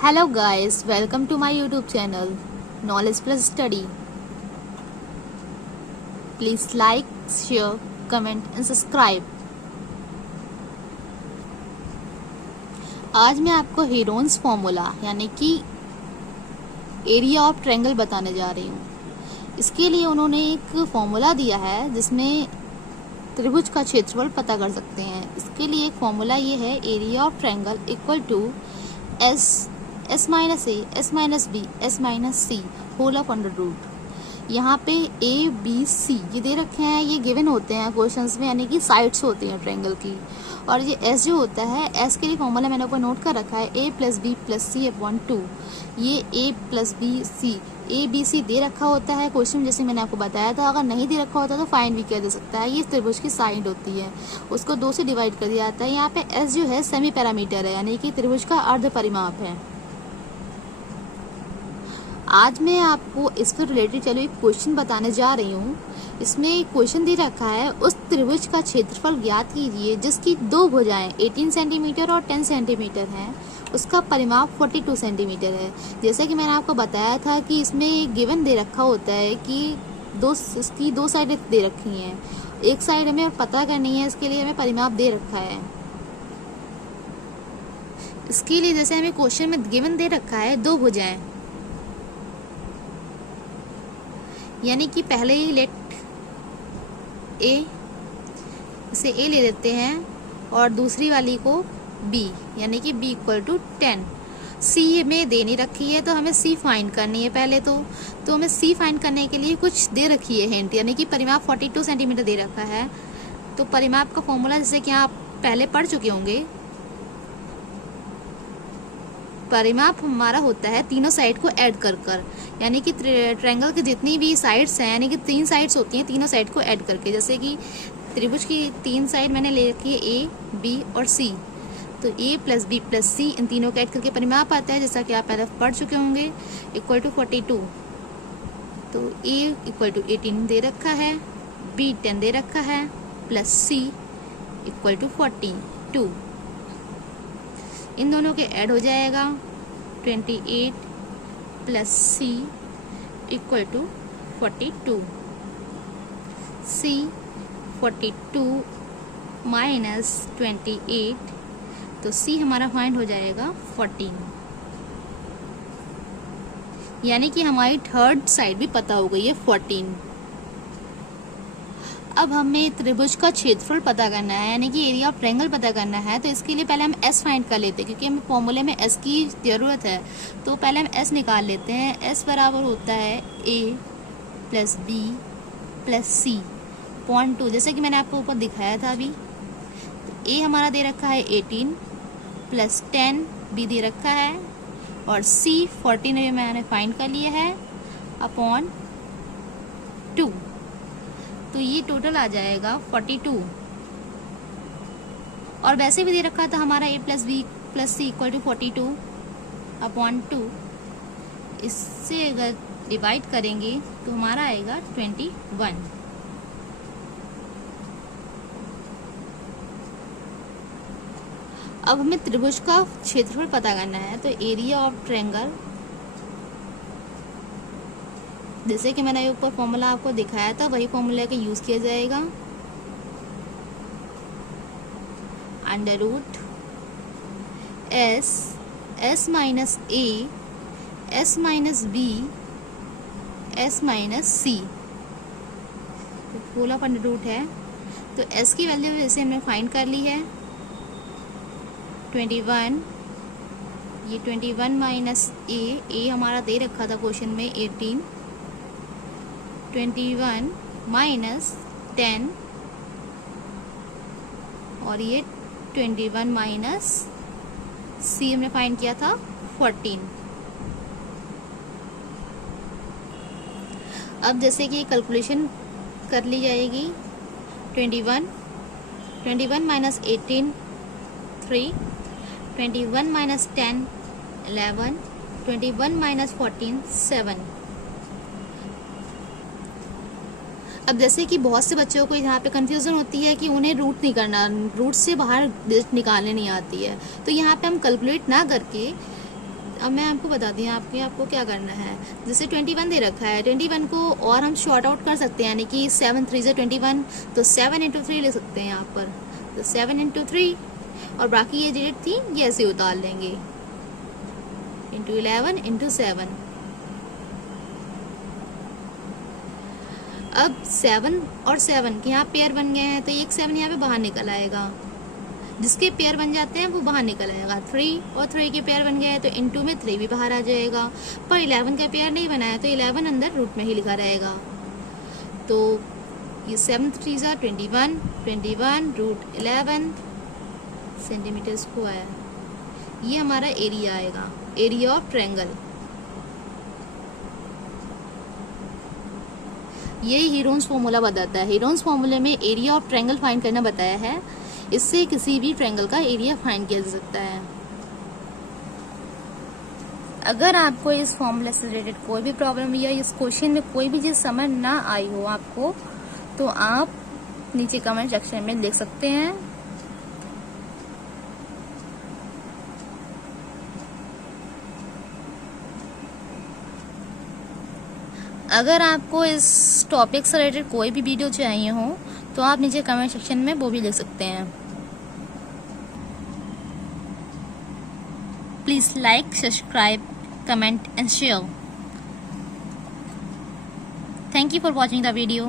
Hello guys, welcome to my YouTube channel Knowledge Plus Study. Please like, share, comment and subscribe. आज मैं आपको Heron's formula यानी कि area of triangle बताने जा रही हूँ। इसके लिए उन्होंने एक फॉर्मूला दिया है जिसमें त्रिभुज का क्षेत्रफल पता कर सकते हैं। इसके लिए एक फॉर्मूला ये है, area of triangle equal to S minus A S minus B S minus C whole of under root. यहाँ पे ए बी सी ये दे रखे हैं, ये गिवन होते हैं क्वेश्चंस में, यानी कि साइड्स होती हैं ट्रायंगल की। और ये एस जो होता है, एस के लिए फॉर्मूला मैंने ऊपर नोट कर रखा है, a plus B plus c upon 2। ये a plus b c a b c दे रखा होता है क्वेश्चन, जैसे मैंने आपको बताया था। अगर नहीं दे रखा होता तो फाइन भी किया जा सकता है। ये त्रिभुज की साइड होती है, उसको 2 से डिवाइड कर दिया जाता है। यहाँ पे एस जो है सेमी पैरामीटर है, यानी कि त्रिभुज का अर्ध परिमाप है। आज मैं आपको इससे रिलेटेड चलो एक क्वेश्चन बताने जा रही हूँ। इसमें एक क्वेश्चन दे रखा है, उस त्रिभुज का क्षेत्रफल ज्ञात कीजिए जिसकी 2 भुजाएं 18 सेंटीमीटर और 10 सेंटीमीटर हैं, उसका परिमाप 42 सेंटीमीटर है। जैसे कि मैंने आपको बताया था कि इसमें एक गिवन दे रखा होता है कि इसकी 2 साइडें दे रखी हैं, एक साइड हमें पता करनी है, इसके लिए हमें परिमाप दे रखा है। इसके लिए जैसे हमें क्वेश्चन में गिवन दे रखा है 2 भुजाएं, यानी कि पहले ही लेट ए, इसे ए ले लेते हैं और दूसरी वाली को बी, यानी कि बी इक्वल टू 10। सी में दे नहीं रखी है तो हमें सी फाइंड करनी है पहले। तो हमें सी फाइंड करने के लिए कुछ दे रखी है हिंट, यानी कि परिमाप 42 सेंटीमीटर दे रखा है। तो परिमाप का फॉर्मूला जैसे कि आप पहले पढ़ चुके होंगे, परिमाप हमारा होता है तीनों साइड को ऐड कर कर, यानी कि ट्रायंगल की जितनी भी साइड्स हैं, यानी कि 3 साइड्स होती हैं, तीनों साइड को ऐड करके। जैसे कि त्रिभुज की 3 साइड मैंने ले रखी है, ए बी और सी। तो ए प्लस बी प्लस सी, इन तीनों को ऐड करके परिमाप आता है, जैसा कि आप पहले पढ़ चुके होंगे, इक्वल टू 42। तो ए इक्वल टू 18 दे रखा है, बी 10 दे रखा है, प्लस सी इक्वल टू 42। इन दोनों के ऐड हो जाएगा 28 plus C equal to 42। C 42 minus 28, तो सी हमारा फाइंड हो जाएगा 14, यानी कि हमारी थर्ड साइड भी पता हो गई है 14। अब हमें त्रिभुज का क्षेत्रफल पता करना है, यानी कि एरिया ऑफ ट्रायंगल पता करना है। तो इसके लिए पहले हम एस फाइंड कर लेते हैं, क्योंकि हमें फॉर्मूले में एस की ज़रूरत है। तो पहले हम एस निकाल लेते हैं। एस बराबर होता है a plus B plus c upon 2, जैसे कि मैंने आपको ऊपर दिखाया था अभी। तो ए हमारा दे रखा है 18 प्लस 10 बी दे रखा है, और सी 14 मैंने फाइंड कर लिया है अपॉन 2। तो ये टोटल आ जाएगा 42। और वैसे भी दे रखा था हमारा a plus B plus C equal to 42 upon 2। इससे अगर डिवाइड करेंगे तो हमारा आएगा 21। अब हमें त्रिभुज का क्षेत्रफल पता करना है। तो एरिया ऑफ ट्रायंगल, जैसे कि मैंने ऊपर फॉर्मूला आपको दिखाया था, वही फॉर्मूला का यूज किया जाएगा। Under root S minus A S minus B S minus C, whole of under root है। तो एस की वैल्यू जैसे हमने फाइंड कर ली है 21। ये 21 माइनस ए हमारा दे रखा था क्वेश्चन में 18, 21 माइनस 10, और ये 21 माइनस सी हमने फाइंड किया था 14। अब जैसे कि कैलकुलेशन कर ली जाएगी, 21 माइनस 18 3, 21 माइनस 10 11, 21 माइनस 14 7। अब जैसे कि बहुत से बच्चों को यहाँ पे कंफ्यूजन होती है कि उन्हें रूट नहीं करना, रूट से बाहर निकालने नहीं आती है। तो यहाँ पे हम कैलकुलेट ना करके अब मैं आपको बताती हूँ आपको क्या करना है। जैसे 21 दे रखा है, 21 को और हम शॉर्ट आउट कर सकते हैं, यानी कि 7 3 से 21, तो 7 इंटू 3 ले सकते हैं यहाँ पर, तो 7 इंटू 3, और बाकी ये डिजिट थी ये ऐसे उतार लेंगे, इंटू 11 इंटू 7। अब 7 और 7 के यहाँ पेयर बन गए हैं, तो एक 7 यहाँ पे बाहर निकल आएगा, जिसके पेयर बन जाते हैं वो बाहर निकल आएगा। 3 और 3 के पेयर बन गए हैं, तो इनटू में 3 भी बाहर आ जाएगा, पर 11 का पेयर नहीं बना है, तो 11 अंदर रूट में ही लिखा रहेगा। तो ये 7 3 ज़ा 21, 21 रूट 11 सेंटीमीटर स्क्वायर, ये हमारा एरिया आएगा, एरिया ऑफ ट्रायंगल। यही हीरोन्स फॉर्मूला बताता है। हीरोन्स फॉर्मूले में एरिया ऑफ ट्रायंगल फाइंड करना बताया है, इससे किसी भी ट्रायंगल का एरिया फाइंड किया जा सकता है। अगर आपको इस फॉर्मूले से रिलेटेड कोई भी प्रॉब्लम या इस क्वेश्चन में कोई भी चीज समझ ना आई हो आपको, तो आप नीचे कमेंट सेक्शन में लिख सकते हैं। अगर आपको इस टॉपिक से रिलेटेड कोई भी वीडियो चाहिए हो, तो आप नीचे कमेंट सेक्शन में वो भी लिख सकते हैं। Please like, subscribe, comment and share. Thank you for watching the video.